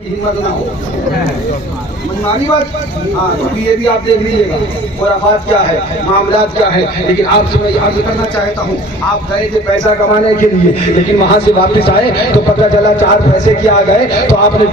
ہمت نہ ہو منمانی بات. ہاں کیونکہ یہ بھی آپ دیکھ لیجیے گا خرافات کیا ہے، معاملات کیا ہے. لیکن آپ سے میں عرض کرنا چاہتا ہوں، آپ گئے تھے پیسہ کمانے کے لیے، لیکن وہاں سے واپس آئے تو پتہ چلا 4 پیسے کیا آ گئے تو آپ نے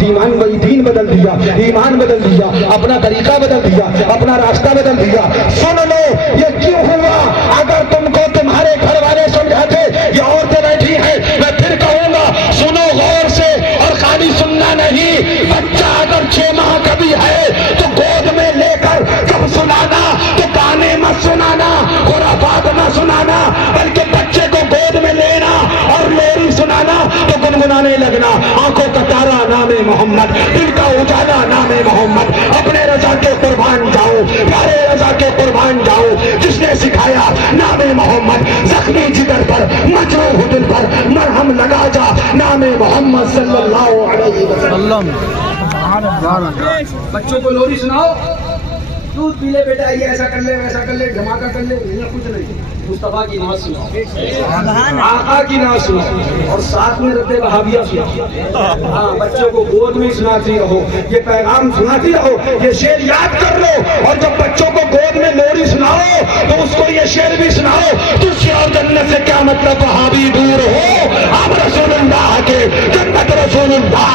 دین بدل دیا، ایمان بدل دیا، اپنا طریقہ بدل دیا، اپنا راستہ بدل دیا. سن لو یہ کیوں ہوا. اگر تم کو تمہارے گھر والے سمجھاتے یہ عورتیں بیٹھی ہیں، میں پھر کہوں گا سنو غور سے، اور خالی سننا نہیں. بچہ اگر 6 ماہ کا بھی ہے تو گود میں لے کر جب سنانا تو گانے مت سنانا، خرافات نہ سنانا، بلکہ بچے کو گود میں لینا اور لوری سنانا تو گنگنانے لگنا. آنکھوں کا تارا نام محمد، دل کا اجالا نام محمد. اپنے رضا کے قربان جاؤ، پیارے رضا کے قربان جاؤ، جس نے سکھایا نام محمد. زخمی جگر پر، مجروح دل پر مرہم لگا جا نام محمد صلی اللہ علیہ وسلم. بچوں کو لوری سناؤ، دودھ پی لے بیٹا، یہ ایسا کر لے ویسا کر لے، دھماکہ کر لے، کچھ نہیں. مصطفیٰ کی ناز سناؤ، آقا کی ناز سناؤ، اور ساتھ میں رد وہابیہ سناؤ. ہاں بچوں کو گود میں سناتی رہو، یہ پیغام سناتی رہو، یہ شعر یاد کر لو. اور جب بچوں کو گود میں لوری سناؤ تو اس کو یہ شعر بھی سناؤ. تجھ سے اور جنت سے کیا مطلب وہابی دور ہو، ہم رسول اللہ کے جنت رسول اللہ.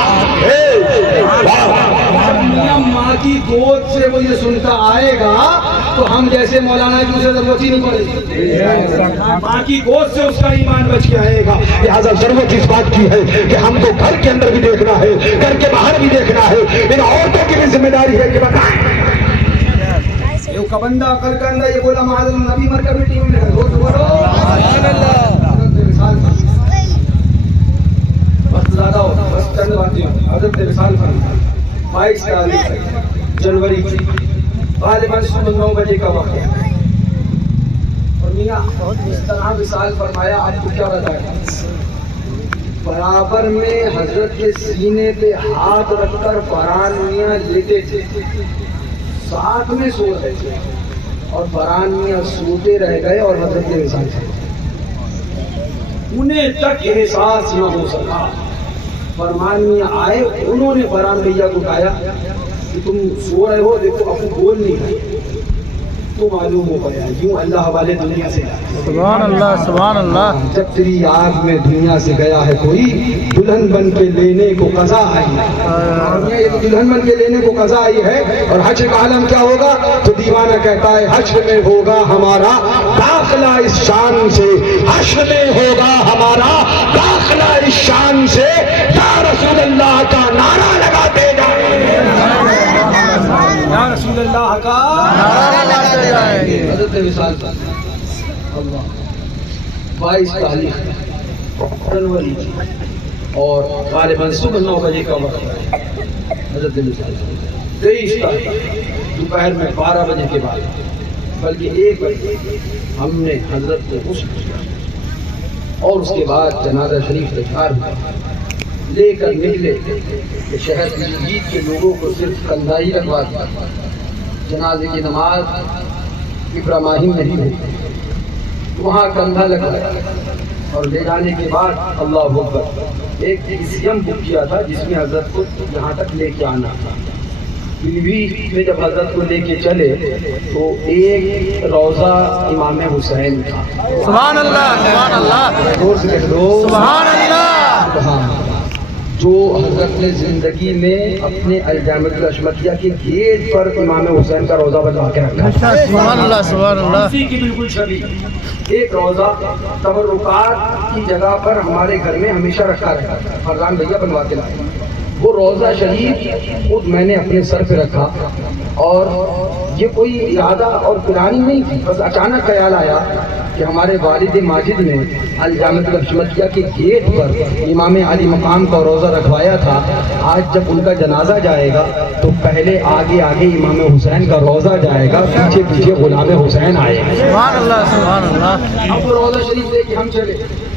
ماں کی گود سے وہ یہ سنتا آئے گا تو ہم جیسے مولانا کی اسے ضرورت ہی نہیں پڑے گی. ماں کی گود سے اس کا ایمان بچ کے آئے گا. لہٰذا ضرورت اس بات کی ہے کہ ہم کو گھر کے اندر بھی دیکھنا ہے، گھر کے باہر بھی دیکھنا ہے. ان عورتوں کی بھی ذمہ داری ہے کہ بتائیں کا بندہ عقل کا اندر یہ بولا معاذ النبی مر کا بیٹی میں بس زیادہ ہو، بس چند باتیں. حضرت وصال فرمایا 22 تاریخ جنوری غالباً صبح 9 بجے کا وقت ہے. اور میاں اس طرح وصال فرمایا آپ کو کیا بتایا. برابر میں حضرت کے سینے پہ ہاتھ رکھ کر فرحان میاں لیتے تھے، ساتھ میں سو رہے تھے، اور فرحان میاں سوتے رہ گئے اور حضرت کے وصال تھے. انہیں تک احساس نہ ہو سکا. فرمان میاں آئے، انہوں نے فرحان بھیا کو کہا کہ تم سو رہے ہو، دیکھو اب بول نہیں رہے تو معلوم ہو گیا یوں اللہ والے دنیا سے. سبحان اللہ سبحان اللہ. جب تیری یاد میں دنیا سے گیا ہے کوئی، دلہن بن کے لینے کو قضا آئی ہے. دلہن بن کے لینے کو قضا آئی ہے. اور حشر کا عالم کیا ہوگا تو دیوانہ کہتا ہے حشر میں ہوگا ہمارا داخلہ اس شان سے، حشر میں ہوگا ہمارا داخلہ اس شان سے. یا رسول اللہ کا نعرہ لگاتے جائیں، یا رسول اللہ کا حضرت وصال اللہ 22 تاریخ جنوری اور غالباً صبح 9 بجے کا وقت ہے. حضرت وصال 23 تاریخ دوپہر میں 12 بجے کے بعد، بلکہ 1 بجے ہم نے حضرت کو غسل کیا اور اس کے بعد جنازہ شریف تیار ہوا، لے کر نکلے کہ شہر کی مسجد کے لوگوں کو صرف کندھا ہی رکھوا دیا. جنازے کی نماز ابراہیم نہیں ہوئی، وہاں کندھا لگایا اور لے جانے کے بعد اللہ اکبر ایک سیم بک کیا تھا جس میں حضرت کو یہاں تک لے کے آنا تھا. بیوی میں جب حضرت کو لے کے چلے تو ایک روضہ امام حسین تھا. سبحان اللہ سبحان اللہ سبحان اللہ. جو حضرت نے زندگی میں اپنے الجامعۃ الاشمتیہ کے گیٹ پر امام حسین کا روضہ بنوا کے رکھا. سبحان اللہ سبحان اللہ. اسی کی بالکل شبیہ ایک روضہ تبرکات کی جگہ پر ہمارے گھر میں ہمیشہ رکھا رہتا ہے. فرحان بھیا بنوا کے لائے. وہ روضہ شریف خود میں نے اپنے سر پہ رکھا، اور یہ کوئی ارادہ اور پلاننگ نہیں تھی، بس اچانک خیال آیا کہ ہمارے والد ماجد نے الجامعۃ الاشمتیہ کے گیٹ پر امام علی مقام کا روضہ رکھوایا تھا. آج جب ان کا جنازہ جائے گا تو پہلے آگے آگے امام حسین کا روضہ جائے گا، پیچھے پیچھے غلام حسین آئے گا. سبحان اللہ سبحان اللہ. اب روضہ شریف لے کے ہم چلے.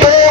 2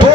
2